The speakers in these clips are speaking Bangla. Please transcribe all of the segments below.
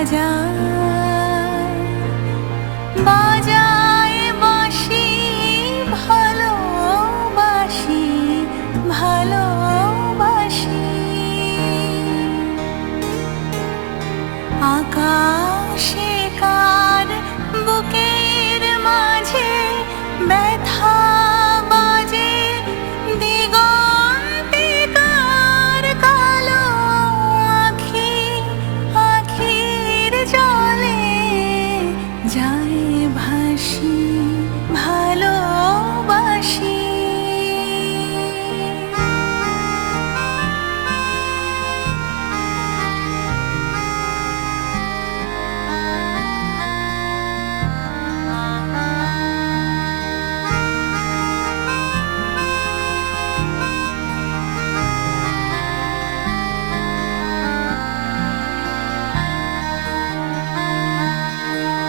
বাজায় বাজায় বাঁশি ভালোবাসি ভালোবাসি আকাশে কার বুকের মাঝে ব্যথা বাজে দিগন্তে কার কালো আখি আখির জলে যায় ভাসি ভালোবাসি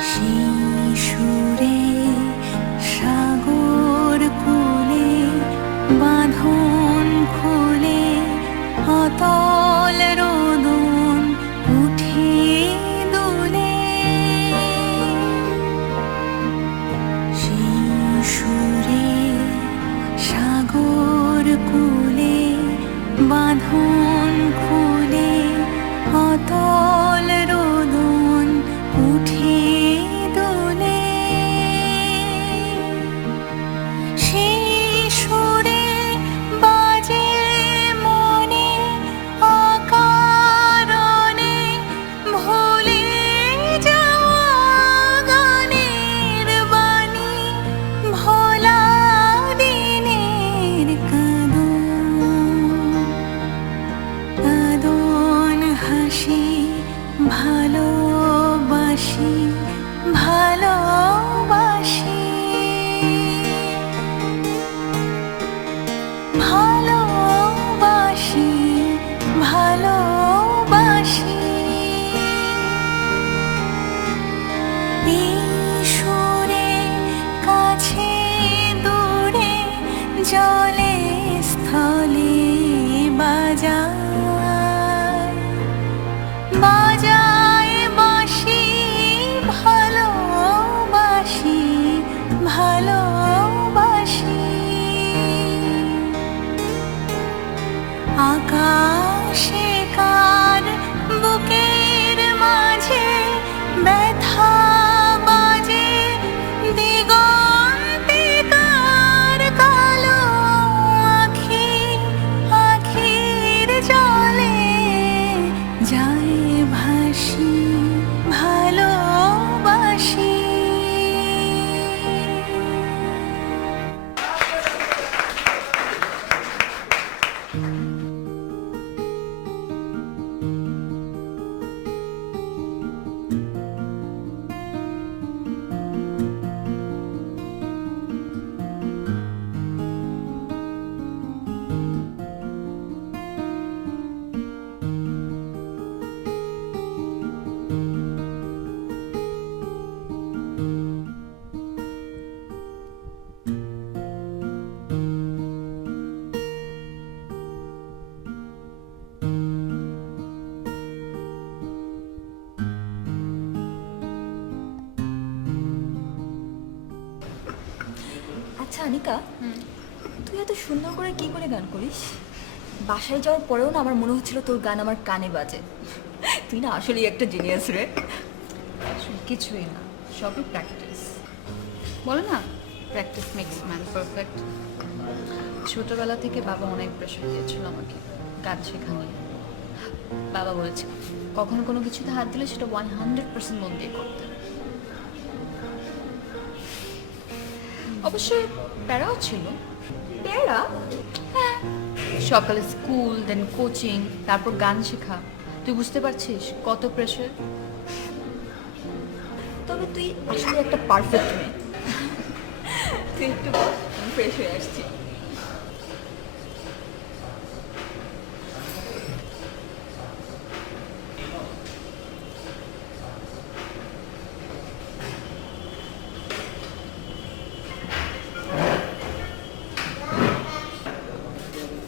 শিশুরে সাগর কূলে বাঁধন খুলে অতল রোদন উঠে দুলে শিশুরে সাগর কূলে বাঁধন খুলে অতল রোদন উঠে দুলে শিশুরে বাজে মনে অকারণে ভুলে যাওয়া গানের বাণী ভোলা দিনের কাঁদন হাসি ভালোবাসি ভালোবাসি ভালোবাসি ভালোবাসি এই সুরে কাছে দূরে জলে স্থলে বাজায় বাজায় বাঁশি ভালোবাসি ভালোবাসি আকাশে কার বুকের মাঝে ব্যথা বাজে দিগন্তে কার কালো আখি আখির জলে যায় ভাসি ভালোবাসি আচ্ছা আনিকা, তুই এত সুন্দর করে কি করে গান করিস? বাসায় যাওয়ার পরেও না আমার মনে হচ্ছিল তোর গান আমার কানে বাজে। তুই না আসলেই একটা জিনিয়াস রে। কিছুই না, সবই প্র্যাকটিস। বলে না, প্র্যাকটিস মেক্স ম্যান পারফেক্ট। ছোটবেলা থেকে বাবা অনেক প্রেশার দিয়েছিল আমাকে গান শেখা নিয়ে। বাবা বলেছে কখনো কোনো কিছুতে হাত দিলে সেটা 100% মন দিয়ে করতে। অবশ্যই প্যারাও ছিল। প্যারা? হ্যাঁ, সকালে স্কুল, দেন কোচিং, তারপর গান শেখা। তুই বুঝতে পারছিস কত প্রেশার? তবে তুই আসলে একটা পারফেক্ট মেয়ে। তুই একটু ফ্রেশ হয়ে আসছি।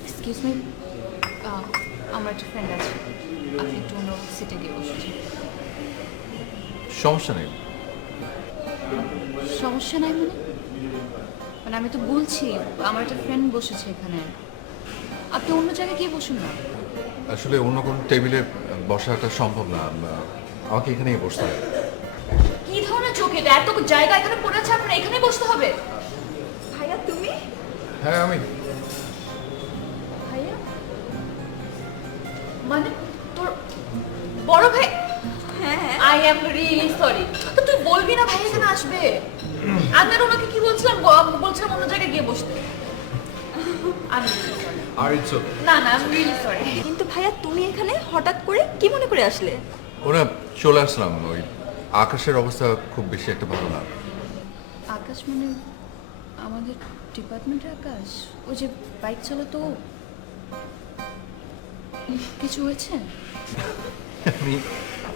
এক্সকিউজ মি, আমার একটা ফ্রেন্ড আছে, আপনি একটু অন্য সিটে গিয়ে বসেছেন। সমস্যা নেই। সমস্যা নাই মানে? মানে আমি তো বলছি আমার একটা ফ্রেন্ড বসেছে এখানে, আপনি অন্য জায়গায় গিয়ে বসুন না। আসলে অন্য কোনো টেবিলে বসাটা সম্ভব না, আমাকে এখানেই বসতে হবে। কি ধরনের চোখ এটা? এত জায়গা এখানে পড়ে আছে, আপনার এখানেই বসতে হবে? ভাইয়া তুমি? হ্যাঁ আমি। ভাইয়া মানে তোর বড় ভাই? হ্যাঁ হ্যাঁ। I am really sorry. তো তুই বলবি না ভাই এখানে আসবে? আমি আর ওনাকে কি বলছিলাম, বলছিলাম অন্য জায়গায় গিয়ে বসতে। আমি really sorry. আর ইটস ওকে। না না আমি রিয়েলি সরি। কিন্তু ভাইয়া তুমি এখানে হঠাৎ করে কি মনে করে আসলে? ওরা চলে আসলাম, ওই আকাশের অবস্থা খুব বেশি একটা ভালো না। আকাশ মানে আমাদের ডিপার্টমেন্টের আকাশ, ওই যে বাইক চালাতো, কিছু হয়েছে? আমি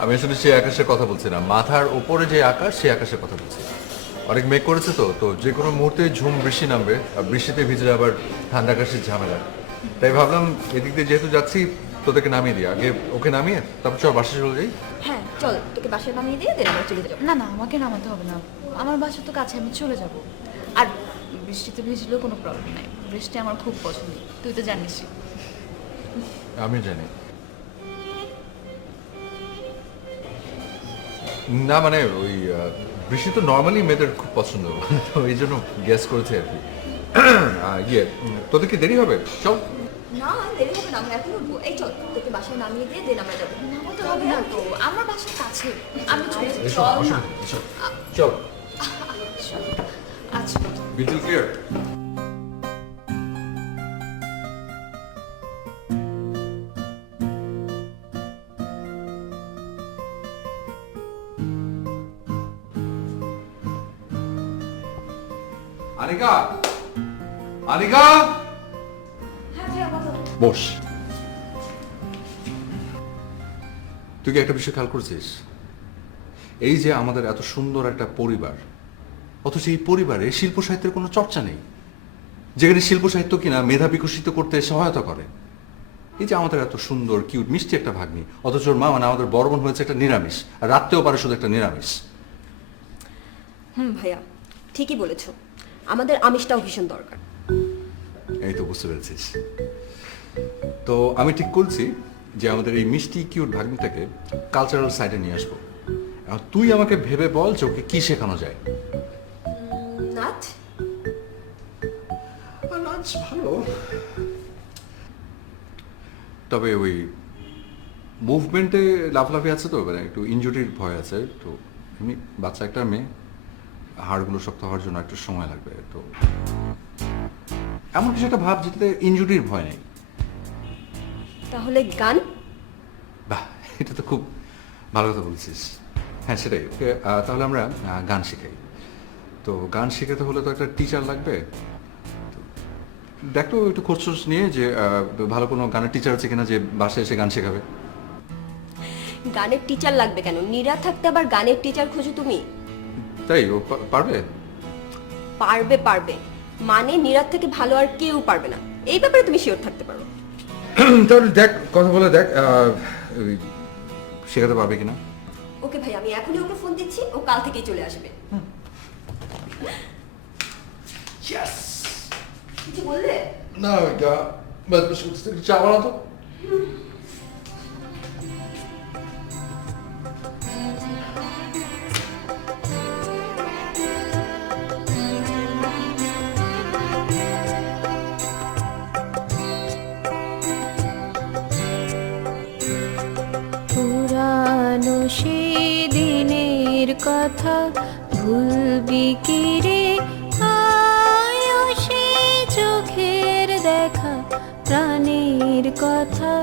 আমি আসলে সেই আকাশের কথা বলছি না, মাথার ওপরে যে আকাশ সেই আকাশের কথা বলছি। অনেক মেঘ করেছে তো তো যে কোনো মুহূর্তে ঝুম বৃষ্টি নামবে, আর বৃষ্টিতে ভিজলে আবার ঠান্ডা আকাশের ঝামেলা। তাই ভাবলাম এদিক দিয়ে যেহেতু যাচ্ছি তোদেরকে নামিয়ে দিই, আগে ওকে নামিয়ে তারপর চল বাসে চলে যাই। হ্যাঁ চল, তোকে বাসায় নামিয়ে দিয়ে দেন আমরা চলে যাবো। না না আমাকে নামাতে হবে না, আমার বাসা তো কাছে, আমি চলে যাব। আর বৃষ্টিতে ভিজলেও কোনো প্রবলেম নাই, বৃষ্টি আমার খুব পছন্দ, তুই তো জানিসই। আমি জানি না, মানে ওই বৃষ্টি তো নর্মালি মেয়েদের খুব পছন্দ, তো এই জন্য গ্যাস করেছে আর কি। ইয়ে তোদের কি দেরি হবে? চল। না দেরি হবে না, আমরা এখন উঠবো। এই চল, তোকে বাসায় নামিয়ে দিয়ে দেন আমরা যাবো। নামাতে হবে না তো, আমার বাসার কাছে, আমি চলে যাবো। এসো, চল না। অসুবিধা নেই, চল। চল। আচ্ছা বিটল ক্লিয়ার। আনিকা, আনিকা, বস। তুই কি একটা বিষয় খেয়াল করছিস? এই যে আমাদের এত সুন্দর একটা পরিবার, অথচ এই পরিবারে শিল্প সাহিত্যের কোনো চর্চা নেই, যেখানে শিল্প সাহিত্য কিনা মেধা বিকশিত করতে সহায়তা করে। এই যে আমাদের এত সুন্দর কিউট মিষ্টি একটা ভাগ্নি, অথচ ওর মা মানে আমাদের বড় বোন হয়েছে একটা নিরামিষ, আর রাখতেও পারে শুধু একটা নিরামিষ। ভাইয়া ঠিকই বলেছো, আমাদের আমিষটাও ভীষণ দরকার। এই তো বুঝতে পেরেছিস। তো আমি ঠিক করছি যে আমাদের এই মিষ্টি কিউট ভাগ্নিটাকে কালচারাল সাইডে নিয়ে আসবো। এখন তুই আমাকে ভেবে বল যে ওকে কি শেখানো যায়। নাচ? নাচ ভালো, তবে ওই মুভমেন্টে লাফলাফি আছে তো, মানে একটু ইনজুরির ভয় আছে। তো এমনি বাচ্চা একটা মেয়ে, হাড়গুলো শক্ত হওয়ার জন্য একটু সময় লাগবে। তো এমন কিছু একটা ভাব যেটাতে ইনজুরির ভয় নেই। তাহলে গান? বাহ, এটা তো খুব ভালো কথা বলছিস। হ্যাঁ সেটাই, ওকে তাহলে আমরা গান শেখাই। তো গান শেখাতে হলে তো একটা টিচার লাগবে। তো দেখ তো একটু খোঁজ নিয়ে যে ভালো কোনো গানের টিচার আছে কিনা যে বাসায় এসে গান শেখাবে। গানের টিচার লাগবে কেন? নীরা থাকতে আবার গানের টিচার খোঁজো তুমি? তাই ও পারবে? পারবে পারবে, মানে নীরার থেকে ভালো আর কেউ পারবে না, এই ব্যাপারে তুমি শিওর থাকতে পারো। তাহলে দেখ, কথা বলে দেখ শেখাতে পারবে কিনা। ওকে ভাই, আমি এখনই ওকে ফোন দিচ্ছি, ও কাল থেকেই চলে আসবে। কিছু বললে? না চা বানাতো। পুরানো সেই দিনের কথা ভুলবি কি রে? আয়ো সেই চোখের দেখা, প্রাণের কথা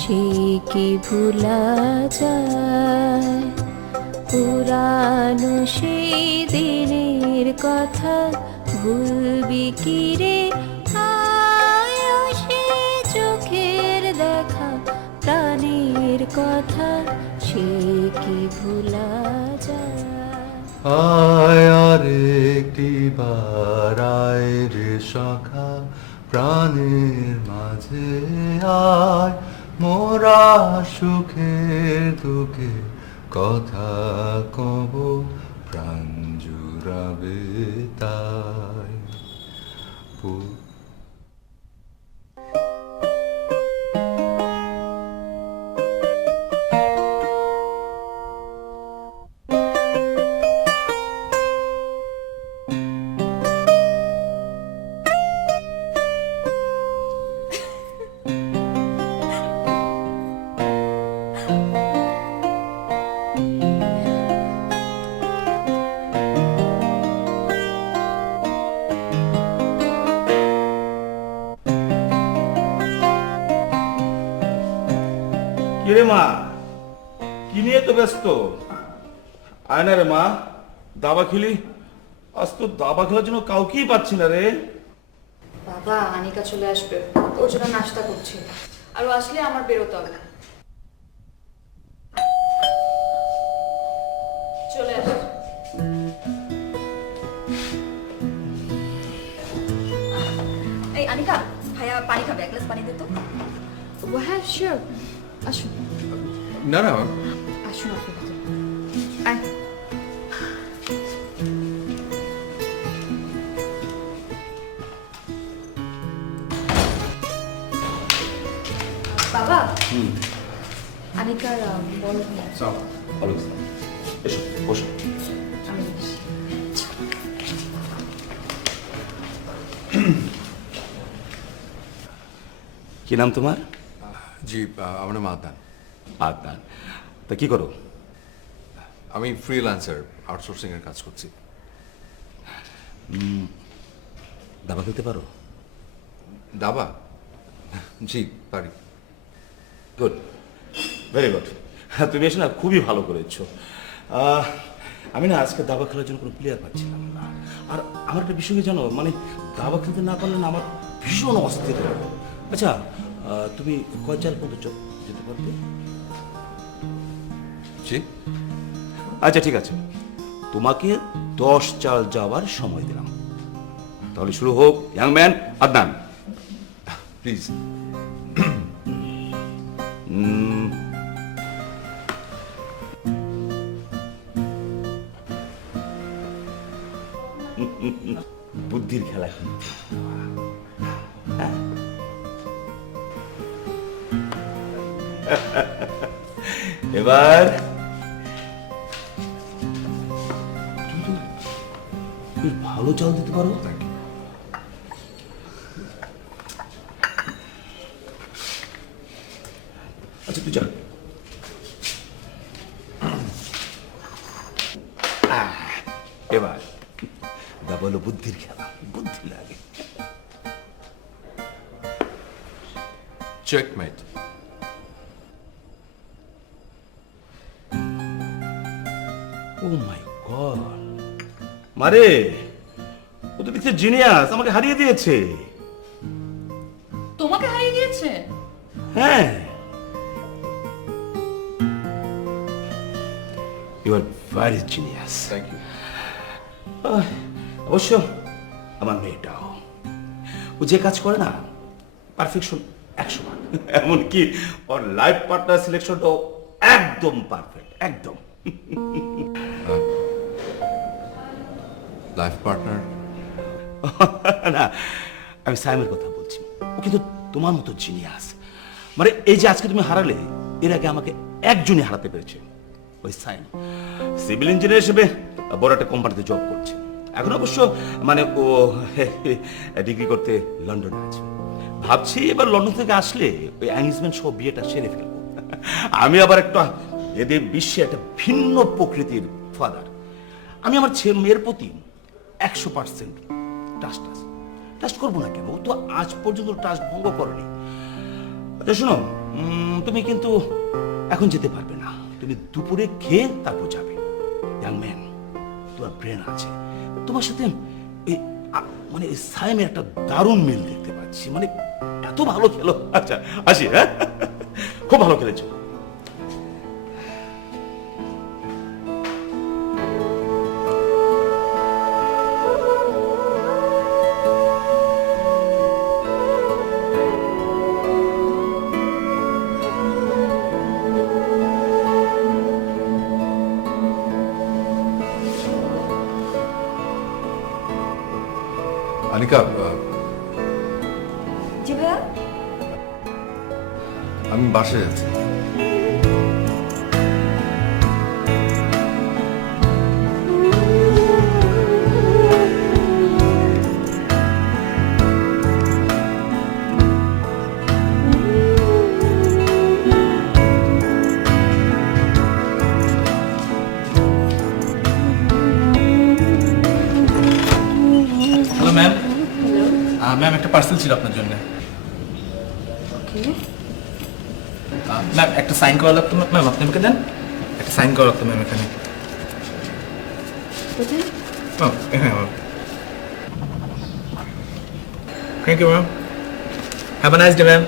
সে কি ভুলা যায়? পুরানো সেই দিনের কথা ভুলবি কি রে? আয়ো সেই চোখের দেখা, প্রাণের কথা সে কি ভুলা যায়? আয় আর একটি বার আয় রে সখা, প্রাণের মাঝে আয়, মোরা সুখের দুঃখে কথা কব প্রাণ জুড়াবে তাই কিরে মা, কি নিয়ে তো ব্যস্ত? আয় না রে মা, দাবা খেলি। আজ তো দাবা খেলার জন্য কাউকেই পাচ্ছি না রে। বাবা আনিকা চলে আসবে, ওর জন্য নাস্তা করছি, আর ও আসলে আমার বেরোতে হবে। চলে আস। এই আনিকা, ভাইয়া পানি খাবে, এক গ্লাস পানি দে তো। হ্যাঁ শিওর, আসুন না না আসুন আপনি ভিতরে। আয়। বাবা, আনিকার বড় মেয়ে। এসো বসো। আমি বসি। কি নাম তোমার? জি আমার নাম আদনান। আদনান। তা কি করো? আমি ফ্রিল্যান্সার, আউটসোর্সিং এর কাজ করছি। দাবা খেলতে পারো? দাবা? জি পারি। Good, very good. তুমি এসে না খুবই ভালো করেছো। আমি না আজকে দাবা খেলার জন্য কোনো প্লেয়ার পাচ্ছিলাম না। আর আমার একটা বিষয় কি জানো, মানে দাবা খেলতে না পারলে না আমার ভীষণ অস্থির লাগে। আচ্ছা, তুমি কয় চাল পর্যন্ত যেতে পারবে? জি আচ্ছা ঠিক আছে, তোমাকে 10 চাল যাওয়ার সময় দিলাম। তাহলে শুরু হোক। Young man Adnan, please. বুদ্ধির খেলা কিন্তু। হ্যাঁ। এবার তুমি তো বেশ ভালো চাল দিতে পারো। আচ্ছা তুই চল। এবার দাবা হলো বুদ্ধির খেলা, বুদ্ধি লাগে। চেকমেট। ও মাই গড, মারে ও তো দেখছে জিনিয়াস, আমাকে হারিয়ে দিয়েছে। তোমাকে হারিয়ে দিয়েছে? হ্যাঁ, you are very genius. Thank you. অবশ্য আমার মেয়েটাও, ও যে কাজ করে না পারফেকশন 100 ভাগ। এমনকি ওর লাইফ পার্টনার সিলেকশনটাও একদম পারফেক্ট, একদম। Life partner? না, আমি সাইমের কথা বলছি। ও কিন্তু তোমার মতো জিনিয়াস। মানে এই যে আজকে তুমি হারালে, এর আগে আমাকে একজনই হারাতে পেরেছে, ওই সাইম। সিভিল ইঞ্জিনিয়ার হিসেবে বড় একটা কোম্পানিতে জব করছে। এখন অবশ্য মানে ও ডিগ্রি করতে লন্ডনে আছে। ভাবছি এবার লন্ডন থেকে আসলে ওই এঙ্গেজমেন্ট সহ বিয়েটা সেরে ফেলবো। আমি আবার একটা এদের বিশ্বে একটা ভিন্ন প্রকৃতির ফাদার। আমি আমার মেয়ের প্রতি 100% ট্রাস্ট করবো না কেন? ও তো আজ পর্যন্ত ট্রাস্ট ভঙ্গ করেনি। আচ্ছা শোনো, তুমি কিন্তু এখন যেতে পারবে না। তুমি দুপুরে খেয়ে তারপর যাবে। ইয়াং ম্যান, তোমার ব্রেন আছে, তোমার সাথে মানে সাইমের একটা দারুণ মিল দেখতে পাচ্ছি। মানে এত ভালো খেলো। আচ্ছা আসি। হ্যাঁ, খুব ভালো খেলেছো। আনিকা, জি ভাইয়া। আমি বাসায় যাচ্ছি। Hello ma'am. ম্যাম একটা পার্সেল ছিল আপনার জন্য। ম্যাম একটা সাইন করা লাগতো। ম্যাম আপনি আমাকে দেন, একটা সাইন করা লাগতো ম্যাম এখানে। ম্যাম এখানে ma'am. Thank you ma'am, have a nice day ma'am.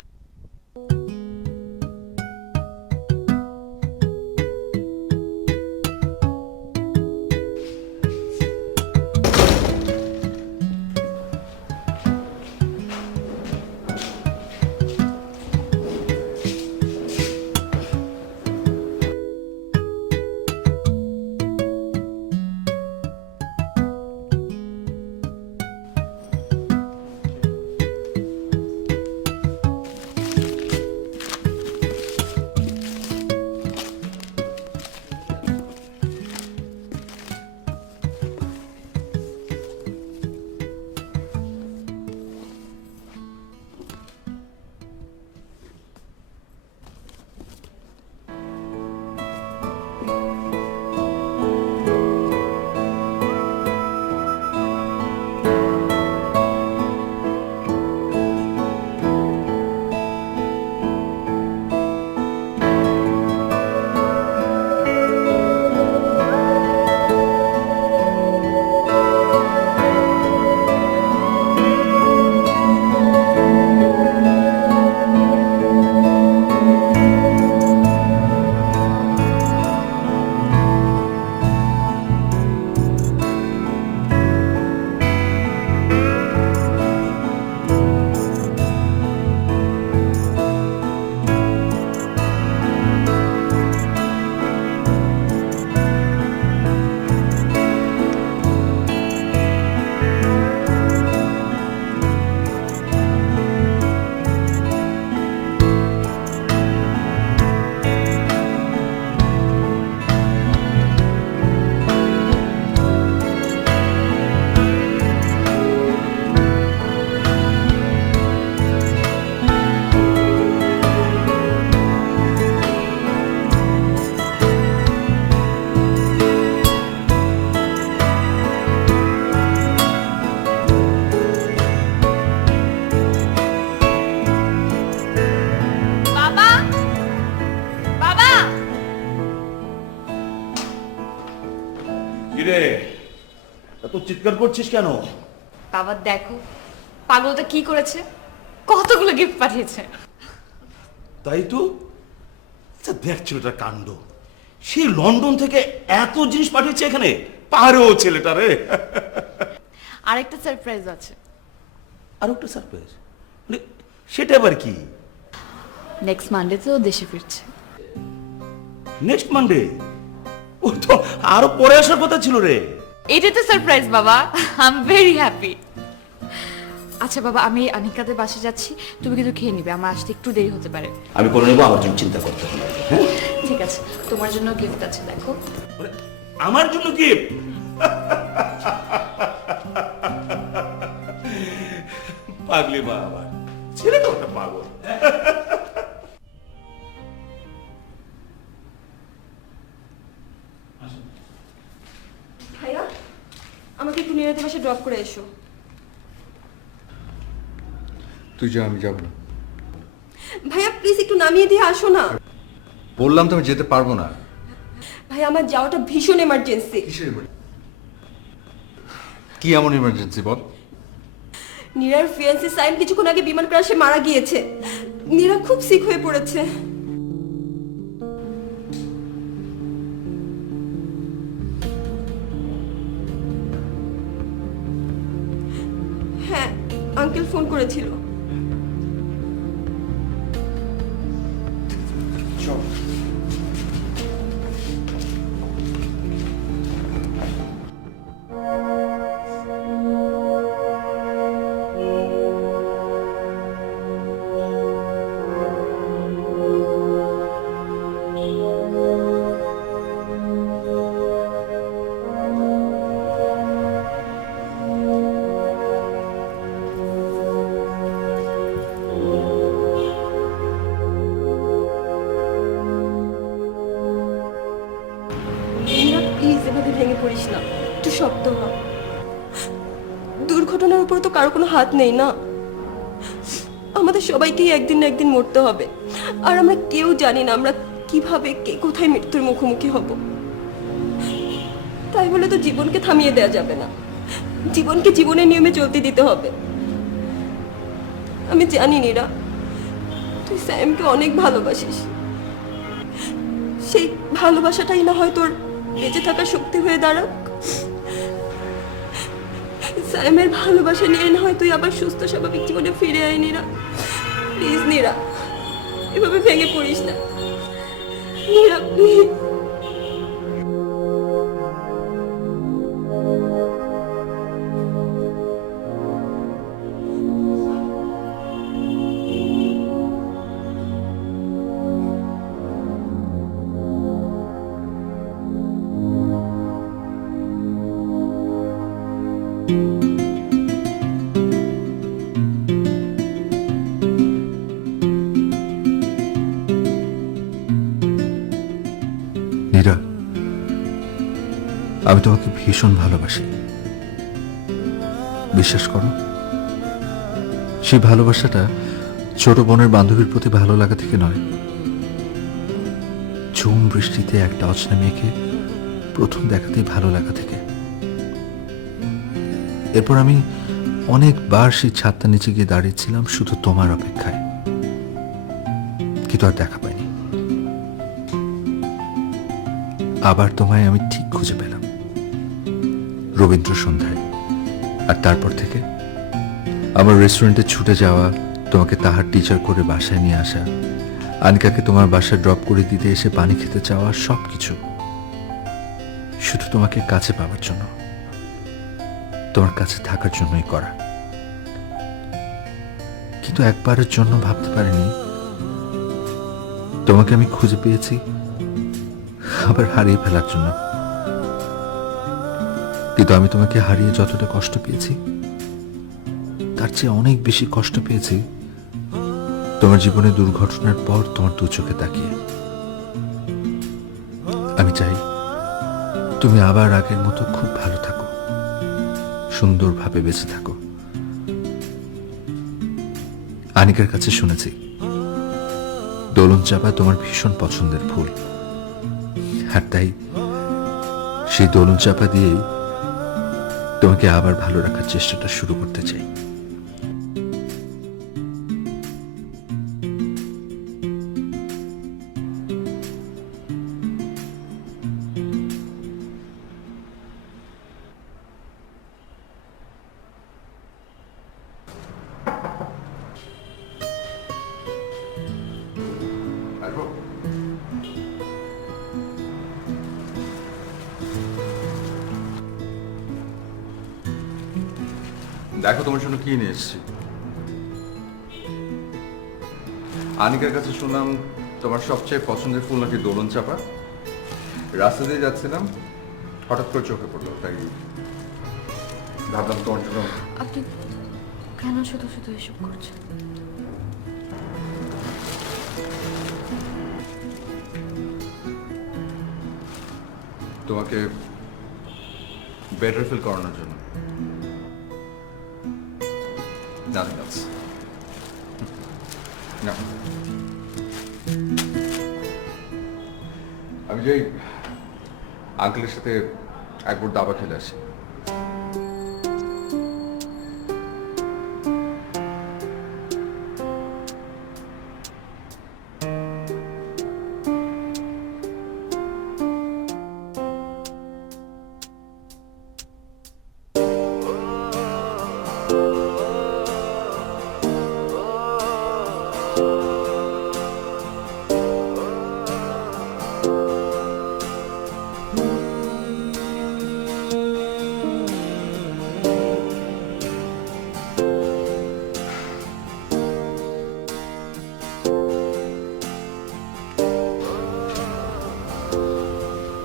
বাবা, বাবা, কিরে এত চিৎকার করছিস কেন? বাবা দেখো পাগলটা কি করেছে, কতগুলো গিফট পাঠিয়েছে। তাই তো। আচ্ছা দেখ ছেলেটার কাণ্ড, সেই লন্ডন থেকে এত জিনিস পাঠিয়েছে এখানে, পারো ছেলেটা রে। আরেকটা সারপ্রাইজ আছে। আর একটা সারপ্রাইজ? মানে সেটা আবার কি? নেক্সট মানডে তো দেশে ফিরছে। Next Monday? ও তো আরো পরে আসার কথা ছিল রে। এটাই তো সারপ্রাইজ বাবা, আই এম ভেরি হ্যাপি। আচ্ছা বাবা, আমি আনিকাদের বাসে যাচ্ছি, তুমি কিন্তু খেয়ে নিবে, আমার আসতে একটু দেরি হতে পারে। আমি করে নেবো, আমার জন্য চিন্তা করতে হবে। হ্যাঁ ঠিক আছে, তোমার জন্য গিফট আছে দেখো। মানে আমার জন্য গিফট? পাগলি মা আমার, ছেলেটা ওটা পাগল। ভাইয়া আমাকে একটু নিরাতে বাসে ড্রপ করে এসো। তুই যা, আমি যাবো না। ভাইয়া প্লিজ একটু নামিয়ে দিয়ে আসো না। বললাম তো আমি যেতে পারবো না। ভাই আমার যাওয়াটা ভীষণ এমার্জেন্সি। কিসের কি এমন ইমার্জেন্সি বল? নীরার ফিয়ান্সি সাইম কিছুক্ষণ আগে বিমান ক্রাশে মারা গিয়েছে। নীরা খুব সিক হয়ে পড়েছে। হ্যাঁ আঙ্কেল ফোন করেছিল। চল। পড়িস না, একটু শক্ত হ। দুর্ঘটনার উপর তো কারো কোনো হাত নেই না। আমাদের সবাইকেই একদিন না একদিন মরতে হবে, আর আমরা কেউ জানি না আমরা কিভাবে কে কোথায় মৃত্যুর মুখোমুখি হব। তাই বলে তো জীবনকে থামিয়ে দেওয়া যাবে না, জীবনকে জীবনের নিয়মে চলতে দিতে হবে। আমি জানি নীরা, তুই স্যামকে অনেক ভালোবাসিস। সেই ভালোবাসাটাই না হয় তোর বেঁচে থাকার শক্তি হয়ে দাঁড়াক। স্যামের ভালোবাসা নিয়ে না হয় তুই আবার সুস্থ স্বাভাবিক জীবনে ফিরে আয় নীরা। প্লিজ নীরা, এভাবে ভেঙে পড়িস না নীরা, প্লিজ। নীরা, আমি তোমাকে ভীষণ ভালোবাসি, বিশ্বাস করো। সেই ভালোবাসাটা ছোট বোনের বান্ধবীর প্রতি ভালো লাগা থেকে নয়, ঝুম বৃষ্টিতে একটা অচেনা মেয়েকে প্রথম দেখাতেই ভালো লাগা থেকে। এরপর আমি অনেকবার সেই ছাদটা নিচে গিয়ে দাঁড়িয়েছিলাম শুধু তোমার অপেক্ষায়, কিন্তু আর দেখা পাইনি। আবার তোমায় আমি ঠিক খুঁজে পেলাম রবীন্দ্র সন্ধ্যায়, আর তারপর থেকে আমার রেস্টুরেন্টে ছুটে যাওয়া, তোমাকে তাহার টিচার করে বাসায় নিয়ে আসা, আনিকাকে তোমার বাসায় ড্রপ করে দিতে এসে পানি খেতে চাওয়া, সবকিছু শুধু তোমাকে কাছে পাওয়ার জন্য, তোমার কাছে থাকার জন্যই করা। কিন্তু একবারের জন্য ভাবতে পারিনি তোমাকে আমি খুঁজে পেয়েছি আবার হারিয়ে ফেলার জন্য। কিন্তু আমি তোমাকে হারিয়ে যতটা কষ্ট পেয়েছি, তার চেয়ে অনেক বেশি কষ্ট পেয়েছি তোমার জীবনে দুর্ঘটনার পর তোমার দু চোখে তাকিয়ে। আমি চাই তুমি আবার আগের মতো খুব ভালো থাকো, সুন্দরভাবে বেঁচে থাকো। আনিকার কাছে শুনেছি দোলন চাপা তোমার ভীষণ পছন্দের ফুল, আর তাই সেই দোলন চাপা দিয়েই তোমাকে আবার ভালো রাখার চেষ্টাটা শুরু করতে চাই। দেখো তোমার জন্য কি নিয়ে এসেছি। আনিকার কাছে শুনলাম তোমার সবচেয়ে পছন্দের ফুল নাকি দোলন চাপা। রাস্তা দিয়ে যাচ্ছিলাম, হঠাৎ করে চোখে পড়লো, তাই ভাবলাম তোমার জন্য। আপনি কেন শুধু শুধু এসব করছেন? তোমাকে বেটার ফিল করানোর জন্য। Nothing else. No. আমি যাই আঙ্কেলের সাথে একবার দাবা খেলে আসি।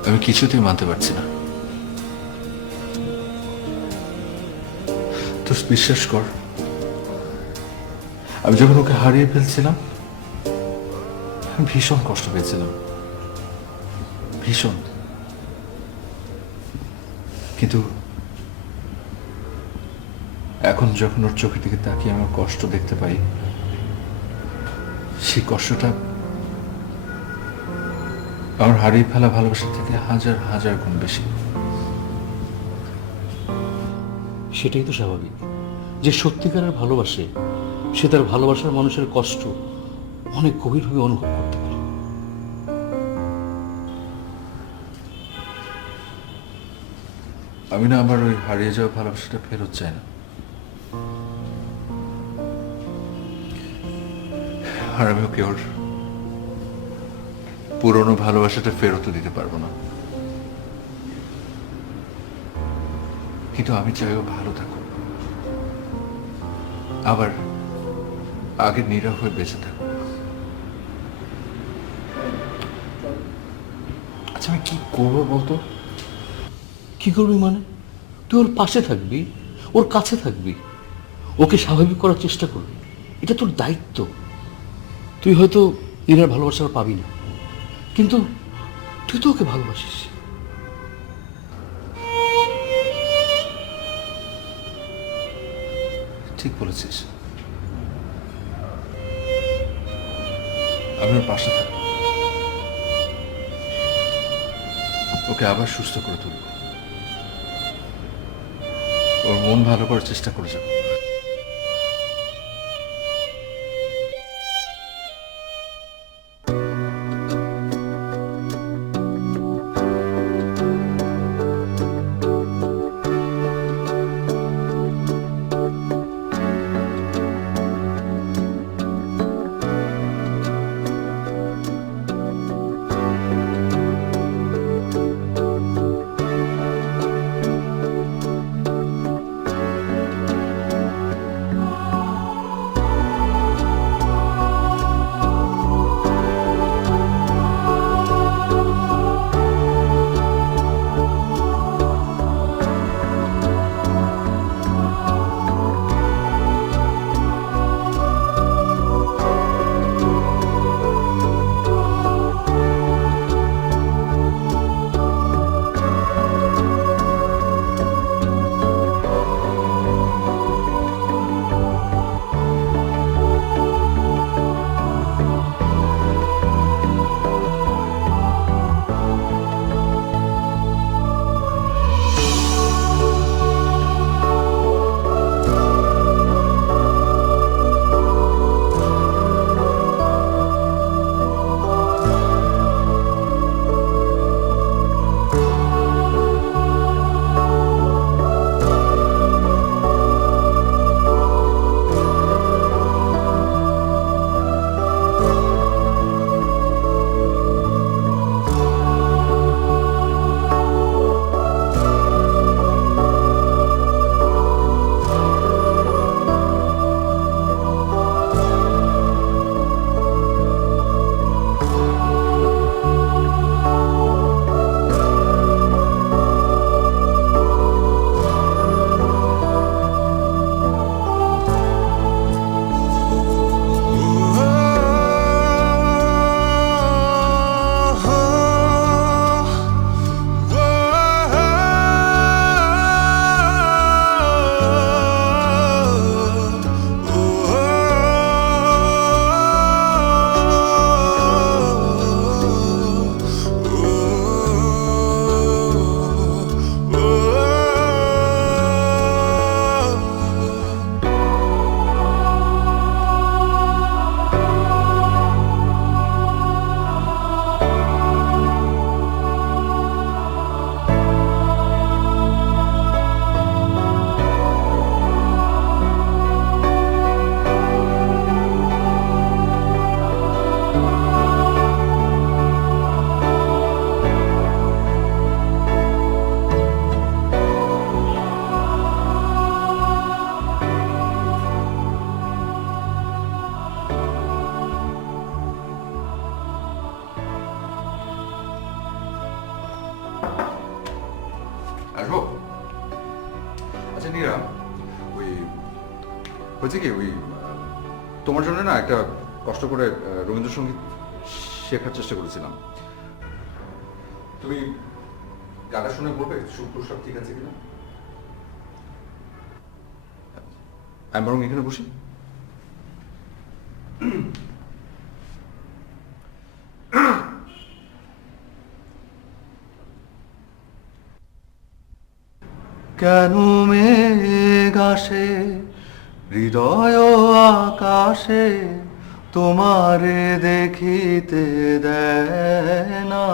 আমি কিছুতেই মানতে পারছি না। তো বিশ্বাস কর, আমি যখন ওকে হারিয়ে ফেলছিলাম আমি ভীষণ কষ্ট পেয়েছিলাম, ভীষণ। কিন্তু এখন যখন ওর চোখের দিকে তাকিয়ে আমার কষ্ট দেখতে পাই, সেই কষ্টটা আমার হারিয়ে ফেলা ভালোবাসা থেকে হাজার হাজার গুণ বেশি। সেটাই তো স্বাভাবিক, যে সত্যিকারের ভালোবাসে সে তার ভালোবাসার মানুষের কষ্ট অনেক গভীরভাবে অনুভব করতে পারে। আমি না আমার ওই হারিয়ে যাওয়া ভালোবাসাটা ফেরত চাই না। আর আমি ওকে ওর পুরনো ভালোবাসাটা ফেরত দিতে পারবো না, কিন্তু আমি চাই ও ভালো থাকুক, আবার আগের নীরব হয়ে বেঁচে থাকুক। আচ্ছা আমি কি করবো বলতো? কি করবি মানে? তুই ওর পাশে থাকবি, ওর কাছে থাকবি, ওকে স্বাভাবিক করার চেষ্টা করবি। এটা তোর দায়িত্ব। তুই হয়তো নীরার ভালোবাসা আর পাবি না, কিন্তু তুই তো ওকে ভালোবাসিস। ঠিক বলেছিস, আমি ওর পাশে থাকবো, ওকে আবার সুস্থ করে তুলব, ওর মন ভালো করার চেষ্টা করে যাব। আসবো? আচ্ছা নীরা, ওই হয়েছে কি, ওই তোমার জন্য না একটা কষ্ট করে রবীন্দ্রসঙ্গীত শেখার চেষ্টা করেছিলাম। তুমি গানটা শুনে বলবে সুর সব ঠিক আছে কিনা? আমি বরং এখানে বসি। কেন মেঘ আসে হৃদয় আকাশে, তোমারে দেখিতে দেয় না।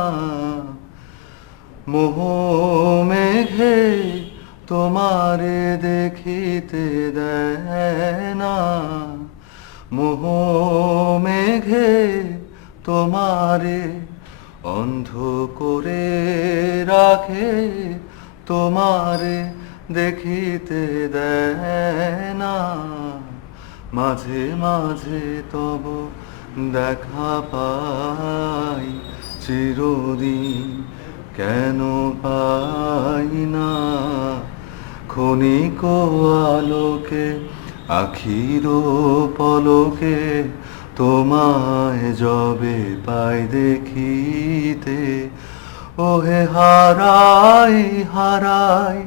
মোহ মেঘে তোমারে দেখিতে দেয় না। মোহ মেঘে তোমারে অন্ধ করে রাখে, তোমারে দেখিতে দেয় না। মাঝে মাঝে তব দেখা পাই, চিরদিন কেন পাই না। ক্ষণিক আলোকে আখির পলকে, তোমায় যবে পাই দেখিতে। ওহে হারাই হারাই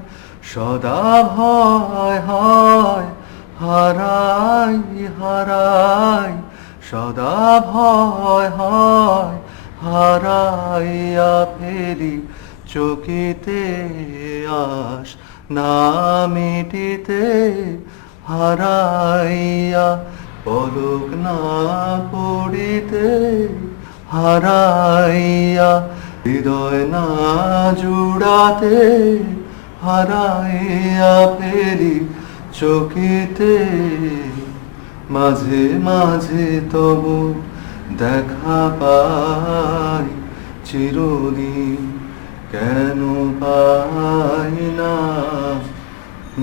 সদা ভয় হয়, হারাই হারাই সদা ভয় হয়। হারাইয়া ফেরি চকিতে আস না মিটিতে, হারাইয়া পলক না পড়িতে। হারাইয়া হৃদয় না জুড়াতে, হারাইয়া ফেরি চকিতে। মাঝে মাঝে তবু দেখা পাই, চিরদিন কেন পাই না।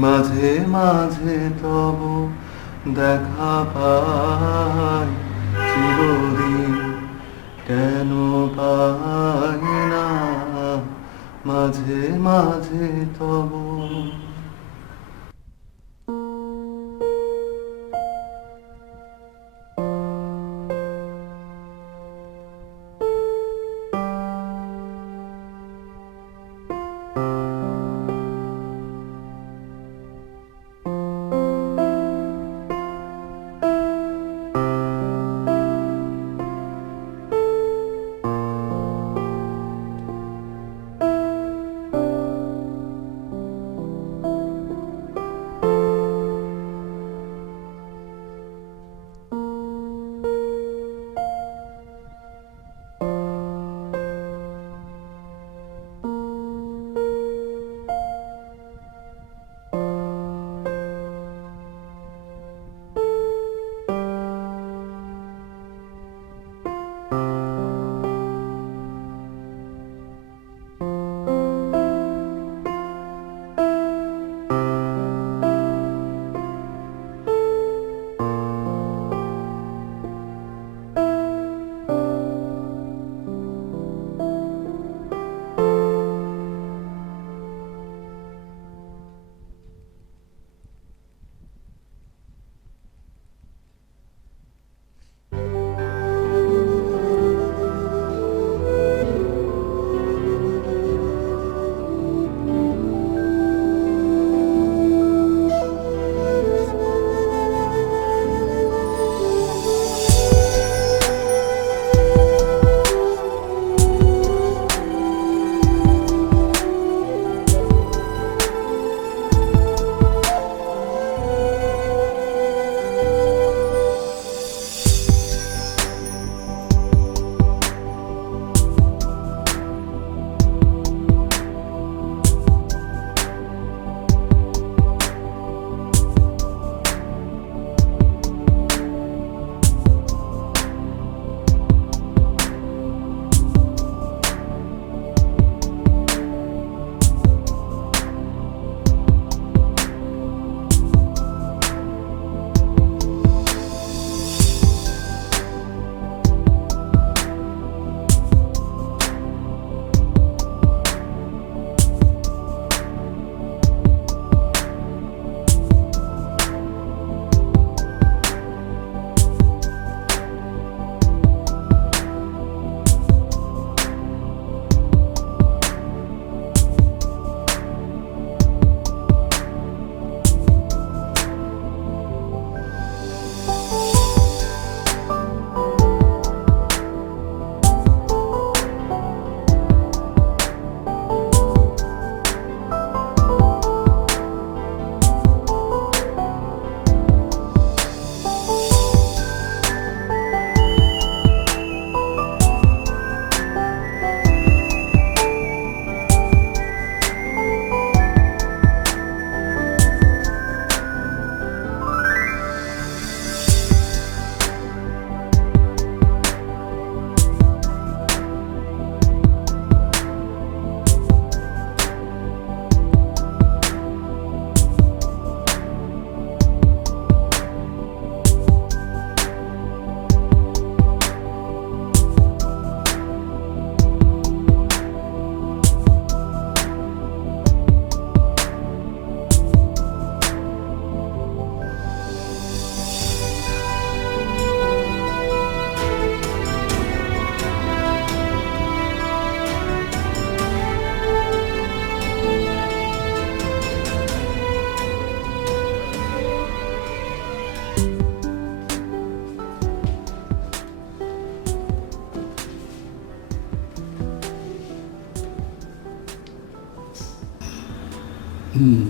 মাঝে মাঝে তবু দেখা পাই, চিরদিন কেন পাই না। মাঝে মাঝে তবু।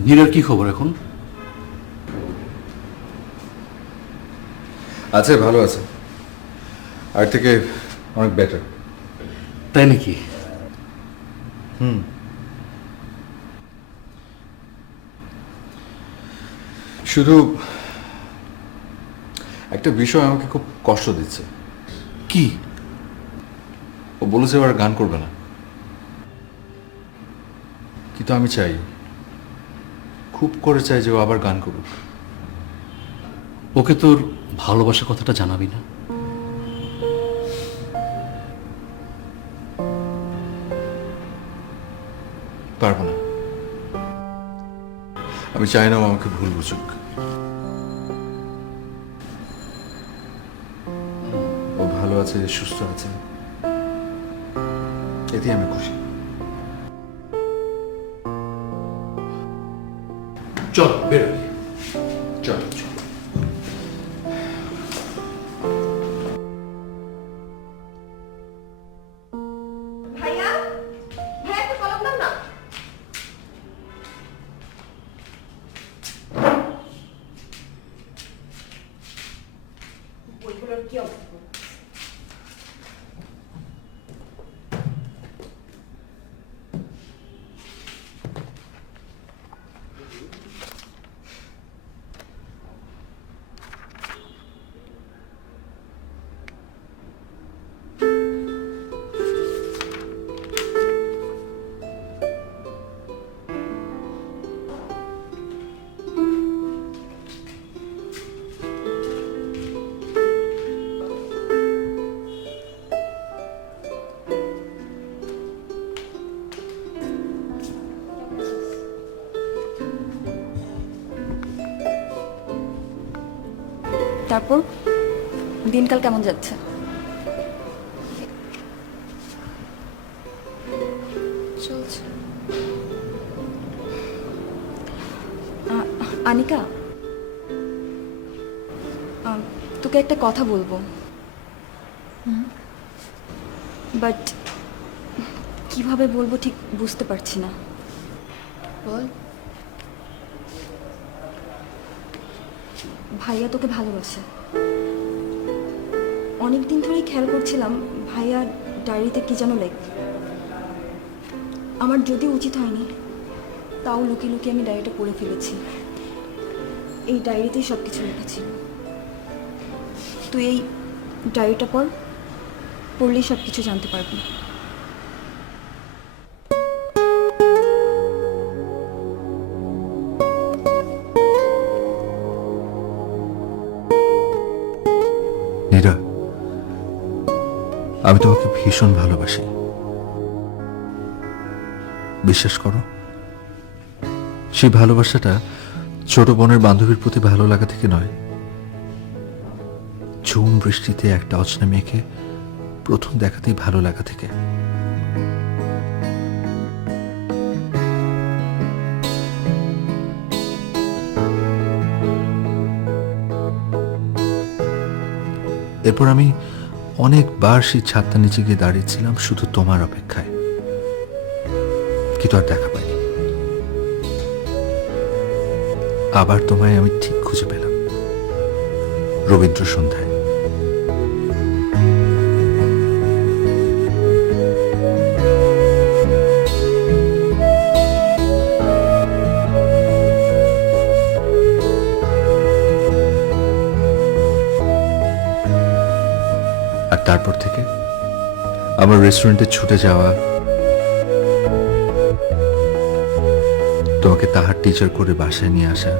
নীরার কি খবর এখন? আছে, ভালো আছে, আর থেকে অনেক বেটার। তাই নাকি? শুধু একটা বিষয় আমাকে খুব কষ্ট দিচ্ছে। কি? ও বলেছে ও আর গান করবে না, কিন্তু আমি চাই, খুব করে চাই যে ও আবার গান করুক। ওকে তোর ভালোবাসার কথাটা জানাবি না? পারবো না, আমি চাই না ও আমাকে ভুল বুঝুক। ও ভালো আছে, সুস্থ আছে, এতে আমি খুশি। চল বেরোই। চল চল। ভাইয়া ভাইয়া একটু কলম দাও না। বইগুলোর কি অবস্থা? তারপর দিনকাল কেমন যাচ্ছে? চলছে। আনিকা, তোকে একটা কথা বলবো, বাট কিভাবে বলবো ঠিক বুঝতে পারছি না। বল। ভাইয়া তোকে ভালোবাসে। অনেকদিন ধরেই খেয়াল করছিলাম ভাইয়া ডায়েরিতে কি যেন লেখ। আমার যদি উচিত হয়নি, তাও লুকিয়ে লুকিয়ে আমি ডায়েরিটা পড়ে ফেলেছি। এই ডায়েরিতেই সব কিছু লেখা ছিল। তুই এই ডায়েরিটা পড়লেই সব কিছু জানতে পারবি। নীরা, আমি তোমাকে ভীষণ ভালোবাসি, বিশ্বাস করো। সেই ভালোবাসাটা ছোট বোনের বান্ধবীর প্রতি ভালো লাগা থেকে নয়, ঝুম বৃষ্টিতে একটা অচেনা মেয়েকে প্রথম দেখাতেই ভালো লাগা থেকে। এরপর আমি অনেকবার সেই ছাদটা নিচে গিয়ে দাঁড়িয়েছিলাম শুধু তোমার অপেক্ষায়, কিন্তু আর দেখা পাইনি। আবার তোমায় আমি ঠিক খুঁজে পেলাম রবীন্দ্র সন্ধ্যায়। আর তারপর থেকে আমার রেস্টুরেন্টে ছুটে যাওয়া, তোমাকে তাহার টিচার করে বাসায় নিয়ে আসা,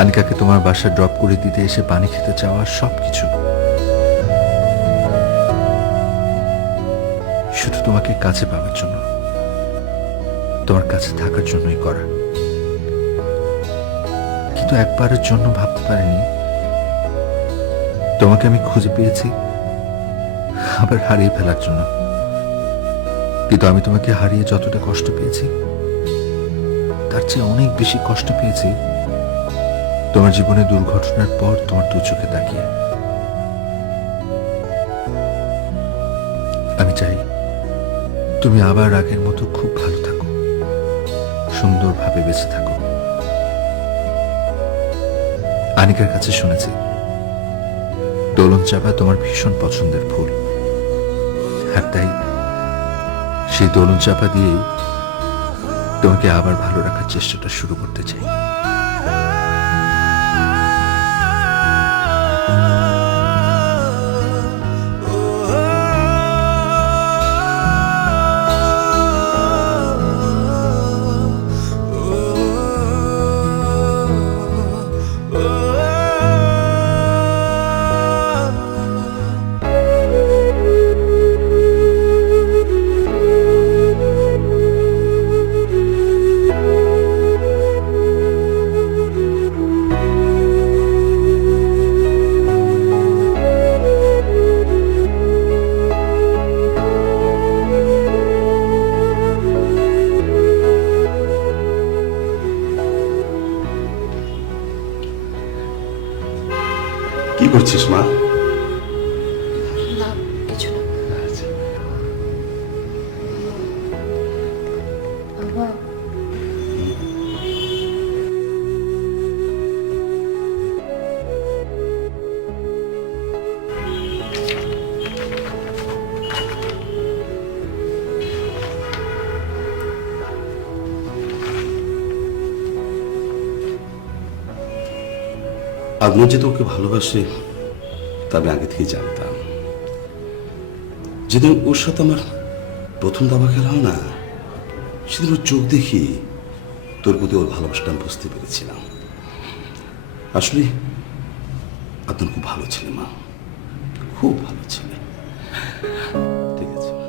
আনিকাকে তোমার বাসায় ড্রপ করে দিতে এসে পানি খেতে চাওয়া, সবকিছু শুধু তোমাকে কাছে পাওয়ার জন্য, তোমার কাছে থাকার জন্যই করা। কিন্তু একবারের জন্য ভাবতে পারিনি তোমাকে আমি খুঁজে পেয়েছি আবার হারিয়ে ফেলার জন্য। কিন্তু আমি তোমাকে হারিয়ে যতটা কষ্ট পেয়েছি, তার চেয়ে অনেক বেশি কষ্ট পেয়েছি তোমার জীবনে দুর্ঘটনার পর তোমার দু চোখে তাকিয়ে। আমি চাই তুমি আবার আগের মতো খুব ভালো থাকো, সুন্দরভাবে বেঁচে থাকো। আনিকার কাছে শুনেছি দোলন চাপা তোমার ভীষণ পছন্দের ফুল, আর তাই সেই দোলন চাপা দিয়েই তোমাকে আবার ভালো রাখার চেষ্টাটা শুরু করতে চাই। কি করছিস মা? না কিছু না। বাবা, আদনান যে তোকে ভালোবাসে তা আমি আগে থেকে জানতাম। যেদিন ওর সাথে আমার প্রথম দাবা খেলা হয় না, সেদিন ওর চোখ দেখি তোর প্রতি ওর ভালোবাসাটা আমি বুঝতে পেরেছিলাম। আসলে আদনান খুব ভালো ছেলে মা, খুব ভালো ছেলে। ঠিক আছে মা।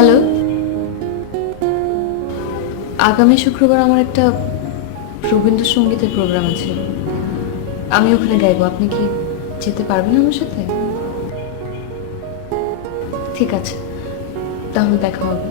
হ্যালো, আগামী শুক্রবার আমার একটা রবীন্দ্রসঙ্গীতের প্রোগ্রাম আছে, আমি ওখানে গাইবো। আপনি কি যেতে পারবেন আমার সাথে? ঠিক আছে, তাহলে দেখা হবে।